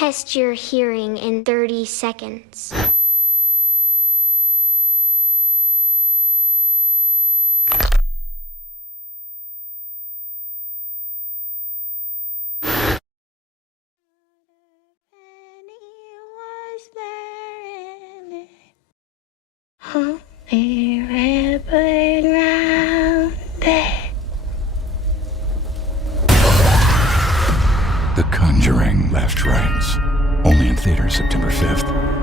test your hearing in 30 seconds. The Conjuring left rites. Only in theaters September 5th.